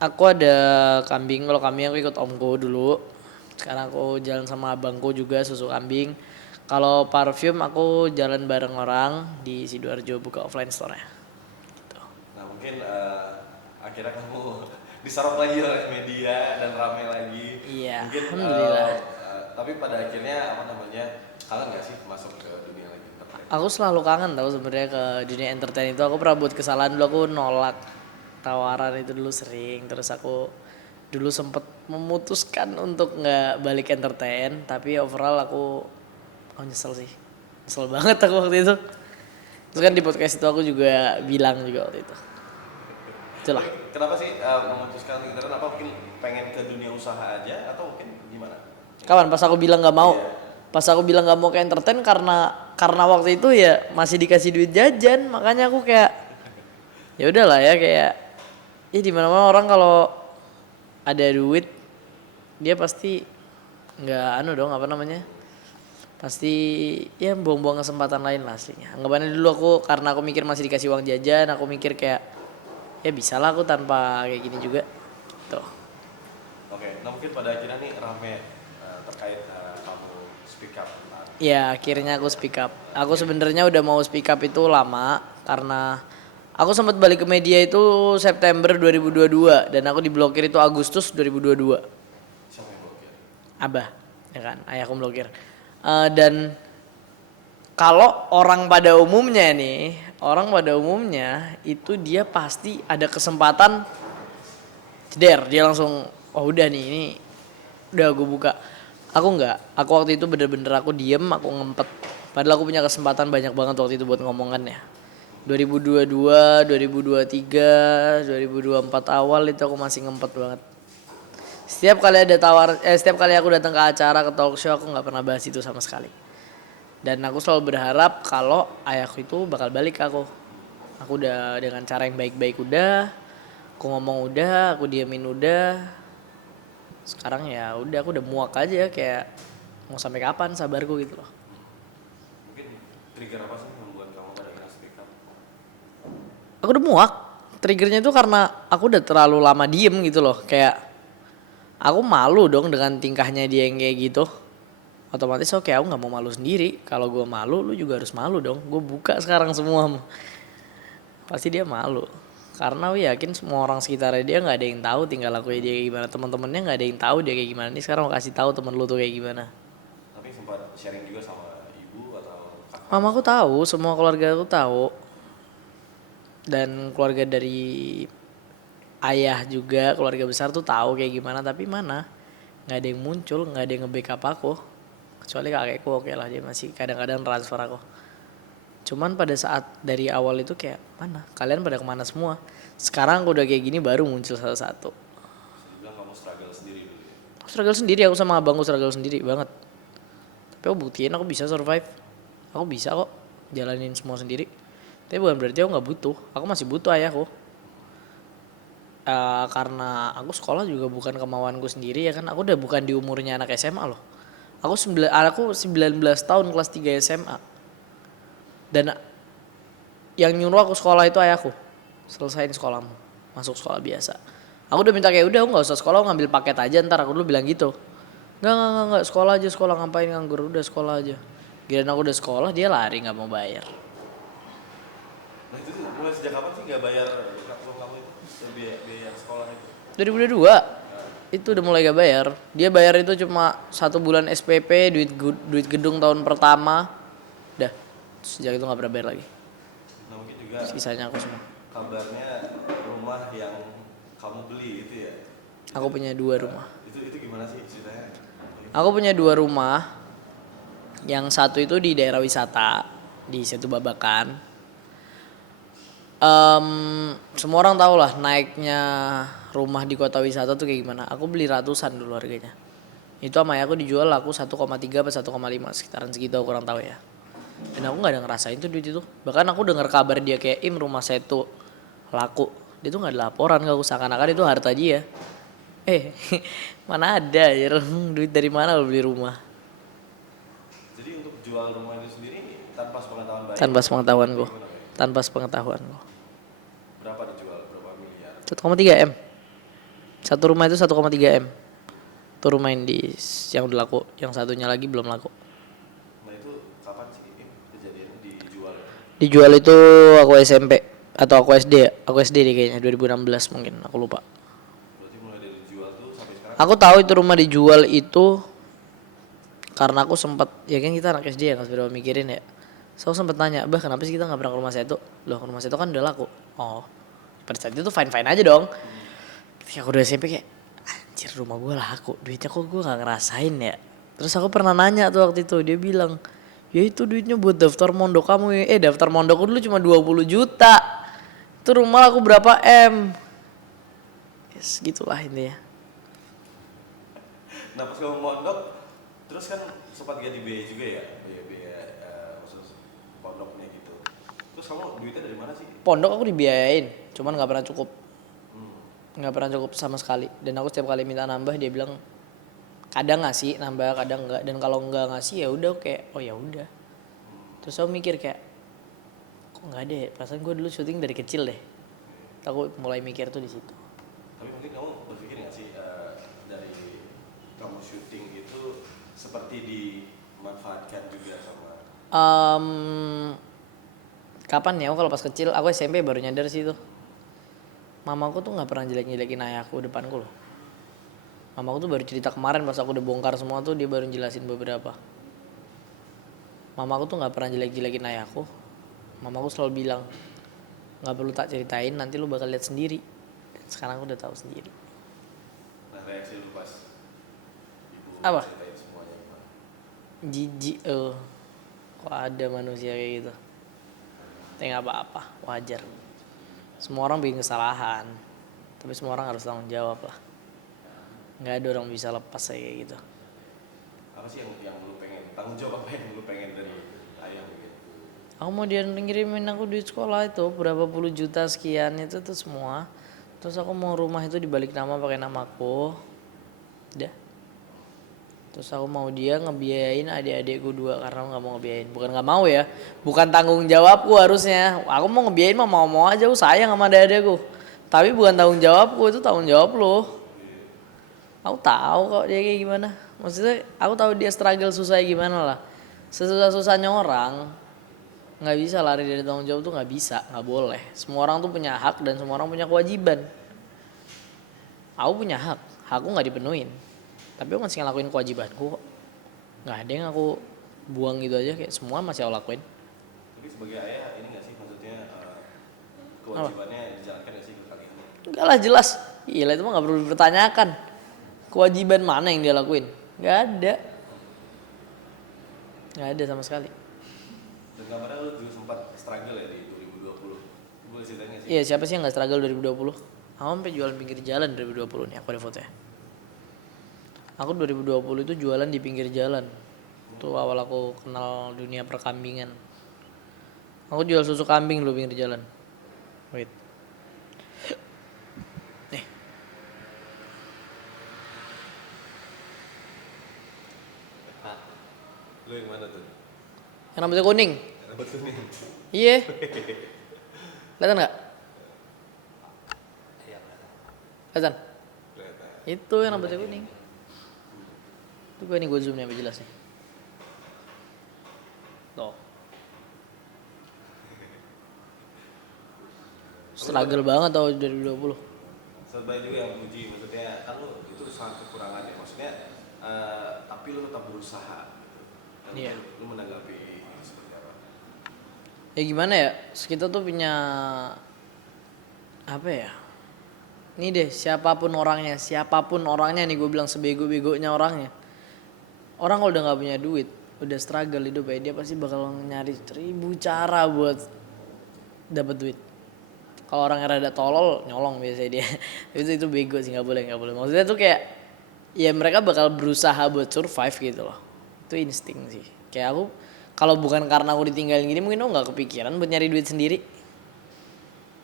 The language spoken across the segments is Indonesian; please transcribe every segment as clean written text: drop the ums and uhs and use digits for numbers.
Aku ada kambing. Kalau kambing aku ikut omku dulu. Sekarang aku jalan sama abangku juga susu kambing. Kalau parfum aku jalan bareng orang di Sidoarjo buka offline store-nya. Gitu. Nah mungkin akhirnya kamu disorot lagi oleh media dan ramai lagi. Iya, Mungkin alhamdulillah. tapi pada akhirnya kangen nggak sih masuk ke dunia lagi entertain? Aku selalu kangen tau sebenarnya ke dunia entertain itu. Aku pernah buat kesalahan dulu, aku nolak tawaran itu dulu sering. Terus aku dulu sempet memutuskan untuk nggak balik entertain, tapi overall aku nyesel sih. Nyesel banget aku waktu itu. Terus kan di podcast itu aku juga bilang juga waktu itu. Itulah. Tapi kenapa sih memutuskan entertain? Apa mungkin pengen ke dunia usaha aja atau mungkin gimana? Kapan pas aku bilang nggak mau? Iya. Pas aku bilang nggak mau ke entertain karena waktu itu ya masih dikasih duit jajan, makanya aku kayak ya udahlah ya kayak ya di mana-mana orang kalau ada duit dia pasti nggak dong apa namanya? Pasti ya buang-buang kesempatan lain lah aslinya. Anggapannya dulu aku karena aku mikir masih dikasih uang jajan, aku mikir kayak ya bisa lah aku tanpa kayak gini juga. Tuh. Oke, nah mungkin pada akhirnya nih rame terkait kamu speak up tentang Ya akhirnya aku speak up. Aku sebenarnya udah mau speak up itu lama karena aku sempat balik ke media itu September 2022 dan aku diblokir itu Agustus 2022. siapa yang blokir? Abah, ya kan, ayahku blokir. Dan kalau orang pada umumnya itu dia pasti ada kesempatan jeder, dia langsung oh udah nih ini udah gue buka. Aku enggak, aku waktu itu bener-bener aku diem, aku ngempet. Padahal aku punya kesempatan banyak banget waktu itu buat ngomongannya. 2022, 2023, 2024 awal itu aku masih ngempet banget. Setiap kali aku datang ke acara, ke talk show aku nggak pernah bahas itu sama sekali. Dan aku selalu berharap kalau ayahku itu bakal balik ke aku. Aku udah dengan cara yang baik-baik udah, aku ngomong udah, aku diemin udah. Sekarang ya udah aku udah muak aja kayak mau sampai kapan sabarku gitu loh. Mungkin trigger apa sih yang membuat kamu pada akhirnya speak up? Aku udah muak. Triggernya itu karena aku udah terlalu lama diem gitu loh. Kayak aku malu dong dengan tingkahnya dia yang kayak gitu. Otomatis oke aku nggak mau malu sendiri. Kalau gue malu, lu juga harus malu dong. Gue buka sekarang semua, pasti dia malu. Karena aku yakin semua orang sekitarnya dia nggak ada yang tahu tinggal lakunya dia kayak gimana. Teman-temannya nggak ada yang tahu dia kayak gimana. Ini sekarang mau kasih tahu temen lu tuh kayak gimana. Tapi sempat sharing juga sama ibu atau kakak? Mama aku tahu, semua keluarga aku tahu. Dan keluarga dari ayah juga, keluarga besar tuh tahu kayak gimana. Tapi mana, nggak ada yang muncul, nggak ada yang nge-backup aku. Kecuali kakekku oke lah, dia masih kadang-kadang transfer aku. Cuman pada saat dari awal itu kayak mana, kalian pada kemana semua. Sekarang aku udah kayak gini baru muncul satu-satu. Bisa dibilang kamu struggle sendiri dulu ya? Aku struggle sendiri, aku sama abangku struggle sendiri banget. Tapi aku buktiin aku bisa survive. Aku bisa kok jalanin semua sendiri. Tapi bukan berarti aku gak butuh. Aku masih butuh ayahku. Karena aku sekolah juga bukan kemauanku sendiri ya kan. Aku udah bukan di umurnya anak SMA loh. Aku 19 tahun kelas 3 SMA. Dan yang nyuruh aku sekolah itu ayahku. Selesain sekolahmu, masuk sekolah biasa. Aku udah minta kayak udah aku gak usah sekolah, aku ngambil paket aja ntar. Aku dulu bilang gitu. Enggak, sekolah aja, sekolah ngapain nganggur, udah sekolah aja. Giliran aku udah sekolah, dia lari gak mau bayar. Nah itu tuh mulai sejak kapan sih gak bayar kamu itu biaya sekolah itu? 2022 itu udah mulai gak bayar. Dia bayar itu cuma 1 bulan SPP, duit gedung tahun pertama. Udah, sejak itu gak pernah bayar lagi. Nah mungkin juga Sisanya aku semua. kabarnya rumah yang kamu beli itu ya? Aku punya 2 rumah. Itu gimana sih ceritanya? Aku punya 2 rumah. Yang satu itu di daerah wisata di Setu Babakan. Semua orang tahu lah naiknya rumah di kota wisata tuh kayak gimana. Aku beli ratusan dulu harganya. Itu sama aku dijual aku 1,3 atau 1,5 sekitaran segitu aku kurang tahu ya. Dan aku nggak ada ngerasain tuh duit itu. Bahkan aku dengar kabar dia kayak rumah saya tuh laku. Dia tuh nggak ada laporan ke aku seakan-akan itu harta dia. Mana ada ya duit dari mana lo beli rumah? Jadi untuk jual rumah itu sendiri tanpa sepengetahuan bayar? Tanpa sepengetahuanku. Gimana, Bay? Tanpa sepengetahuanku. Berapa dijual? Berapa miliar? 1,3 M. Satu rumah itu 1,3 M. Itu rumah yang yang udah laku, yang satunya lagi belum laku. Nah itu kapan sih kejadiannya dijual? Dijual itu aku SMP atau aku SD ya? Aku SD deh kayaknya 2016 mungkin, aku lupa. Berarti mulai dari dijual tuh sampai sekarang? Aku tahu itu rumah dijual itu karena aku sempat, ya kan kita anak SD ya nggak seberapa mikirin ya. So aku sempat nanya, bah kenapa sih kita nggak pernah ke rumah Seto? Loh ke rumah Seto kan udah laku. Oh, pada saat itu fine fine aja dong. Ketika aku udah SMP kayak, anjir rumah gue laku, duitnya kok gue nggak ngerasain ya. Terus aku pernah nanya tuh waktu itu, dia bilang, ya itu duitnya buat daftar mondok kamu ya. Daftar mondok dulu cuma 20 juta. Itu rumah laku berapa M? Yes, gitulah intinya. Nah pas kamu mondok, terus kan sempat ganti biaya juga ya, biaya khusus pondoknya gitu. Terus kamu duitnya dari mana sih? Pondok aku dibiayain, cuman nggak pernah cukup. Nggak pernah cukup sama sekali. Dan aku setiap kali minta nambah dia bilang kadang ngasih nambah, kadang enggak. Dan kalau enggak ngasih ya udah kayak oh ya udah. Terus aku mikir kayak kok nggak ada ya? Perasaan gue dulu syuting dari kecil deh. Aku mulai mikir tuh di situ. Tapi mungkin kamu berpikir nggak sih dari kamu syuting itu seperti dimanfaatkan juga sama? Em, Kapan ya? Aku kalau pas kecil, aku SMP baru nyadar sih itu. Mamaku tuh nggak pernah jelek-jelekin ayahku depanku loh. Mamaku tuh baru cerita kemarin pas aku udah bongkar semua tuh dia baru jelasin beberapa. Mamaku tuh nggak pernah jelek-jelekin ayahku. Mamaku selalu bilang nggak perlu tak ceritain, nanti lu bakal lihat sendiri. Dan sekarang aku udah tahu sendiri. Nah reaksi lu pas ibu Apa? ceritain semuanya gimana? Jijik, kok ada manusia kayak gitu. Tapi nggak apa-apa, wajar. Semua orang bikin kesalahan, tapi semua orang harus tanggung jawab lah. Nggak ada orang bisa lepas kayak gitu. Apa sih yang lu pengen tanggung jawab, apa yang lu pengen dari ayah gitu? Aku mau dia ngirimin aku duit sekolah itu berapa puluh juta sekian itu tuh semua. Terus aku mau rumah itu dibalik nama pakai namaku. Udah. Terus aku mau dia ngebiayain adik-adikku 2 karena aku nggak mau ngebiayain. Bukan nggak mau ya, bukan tanggung jawabku harusnya. Aku mau ngebiayain mah mau aja, aku sayang sama adik-adikku. Tapi bukan tanggung jawabku, itu tanggung jawab lo. Aku tahu kok dia kayak gimana. Maksudnya aku tahu dia struggle susah gimana lah. Sesusah-susahnya orang nggak bisa lari dari tanggung jawab tuh nggak bisa, nggak boleh. Semua orang tuh punya hak dan semua orang punya kewajiban. Aku punya hak, hakku nggak dipenuhin. Tapi aku masih ngelakuin kewajibanku kok. Nggak ada yang aku buang gitu aja, kayak semua masih aku lakuin. Tapi sebagai ayah ini nggak sih maksudnya kewajibannya dijalankan nggak sih ke kalian? Enggak lah jelas. Gila itu mah nggak perlu dipertanyakan. Kewajiban mana yang dia lakuin? Nggak ada. Nggak ada sama sekali. Dan kemarin lu juga sempat struggle ya di 2020. Boleh ceritain nggak sih? Iya siapa sih yang nggak struggle 2020? Aku sampai jualan pinggir jalan 2020 nih, aku ada fotonya. Aku 2020 itu jualan di pinggir jalan. Itu awal aku kenal dunia perkambingan. Aku jual susu kambing dulu pinggir jalan. Wait. Nih. Lu yang mana tuh? Yang rambutnya kuning. Rambut kuning. Iya. Kelihatan nggak? Iya. Kelihatan? Kelihatan. Itu yang rambutnya kuning. Itu gue nih gue zoom nih sampai jelas nih. Tuh. Struggle banget tau 2020. Sebanyak juga yang puji, maksudnya kan lu itu sangat kekurangan ya, maksudnya tapi lu tetap berusaha gitu. Dan Iya. lu menanggapi itu seperti apa? Ya gimana ya, kita tuh punya apa ya, ini deh siapapun orangnya nih gue bilang sebego-begonya orangnya, orang kalau udah nggak punya duit, udah struggle hidup ya, dia pasti bakal nyari 1000 cara buat dapat duit. Kalau orang yang rada tolol nyolong biasanya dia. Itu bego sih, nggak boleh. Maksudnya tuh kayak ya mereka bakal berusaha buat survive gitu loh. Itu insting sih. Kayak aku kalau bukan karena aku ditinggalin gini mungkin aku nggak kepikiran buat nyari duit sendiri.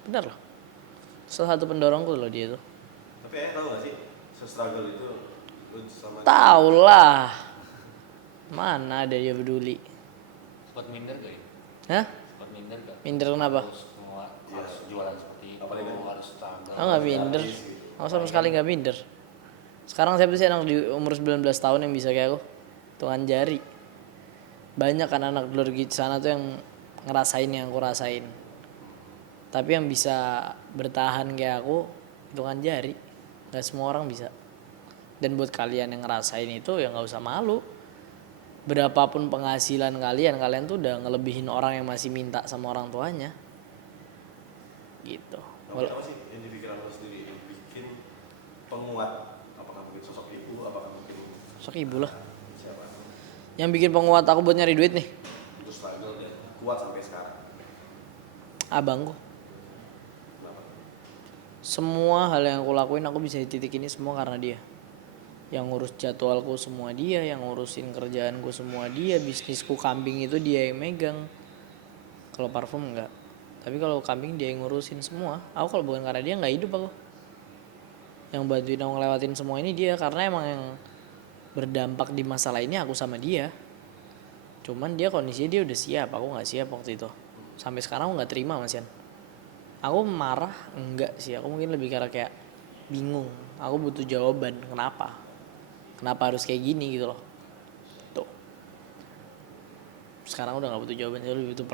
Bener loh. Salah satu pendorongku loh dia tuh. Tapi ayah tahu gak sih se-struggle itu lu sama? Tahu lah. Mana ada dia peduli. Sempat minder gak ya? Hah? Sempat minder gak? Minder kenapa? Terus semua harus jualan seperti apalagi kan harus standar. Aku nggak minder. Aku sama sekali nggak minder. Sekarang siapa sih anak di umur 19 tahun yang bisa kayak aku? Hitungan jari. Banyak kan anak di luar sana tuh yang ngerasain yang aku rasain. Tapi yang bisa bertahan kayak aku hitungan jari. Gak semua orang bisa. Dan buat kalian yang ngerasain itu ya nggak usah malu. Berapapun penghasilan kalian, kalian tuh udah ngelebihin orang yang masih minta sama orang tuanya. Gitu. apa sih yang di pikiran lo sendiri yang bikin penguat? Apakah mungkin sosok ibu, apakah mungkin Sok ibu lah. siapa Yang bikin penguat aku buat nyari duit nih, untuk struggle dan kuat sampai sekarang? abangku. Kenapa? Semua hal yang aku lakuin aku bisa di titik ini semua karena dia. Yang ngurus jadwalku semua dia, yang ngurusin kerjaanku semua dia, bisnisku kambing itu dia yang megang. Kalau parfum enggak. Tapi kalau kambing dia yang ngurusin semua. Aku kalau bukan karena dia nggak hidup aku. Yang bantuin aku ngelewatin semua ini dia, karena emang yang berdampak di masalah ini aku sama dia. Cuman dia kondisinya dia udah siap, aku nggak siap waktu itu. Sampai sekarang aku nggak terima Mas Yan. Aku marah enggak sih, aku mungkin lebih karena kayak bingung. Aku butuh jawaban kenapa harus kayak gini gitu loh. Tuh sekarang udah nggak butuh jawaban, saya lebih butuh